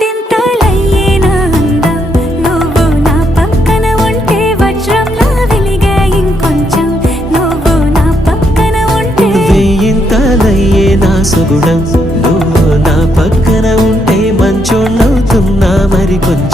వందింతలయ్యేనా అందం నువ్వు నా పక్కన ఉంటే వజ్రంలా వెలిగే ఇంకొంచెం నువ్వు నా పక్కన ఉంటే వేయింతలయ్యేనా సుగుణం నువ్వు నా పక్కన ఉంటే మంచోళ్ళవుతున్నా మరి కొంచెం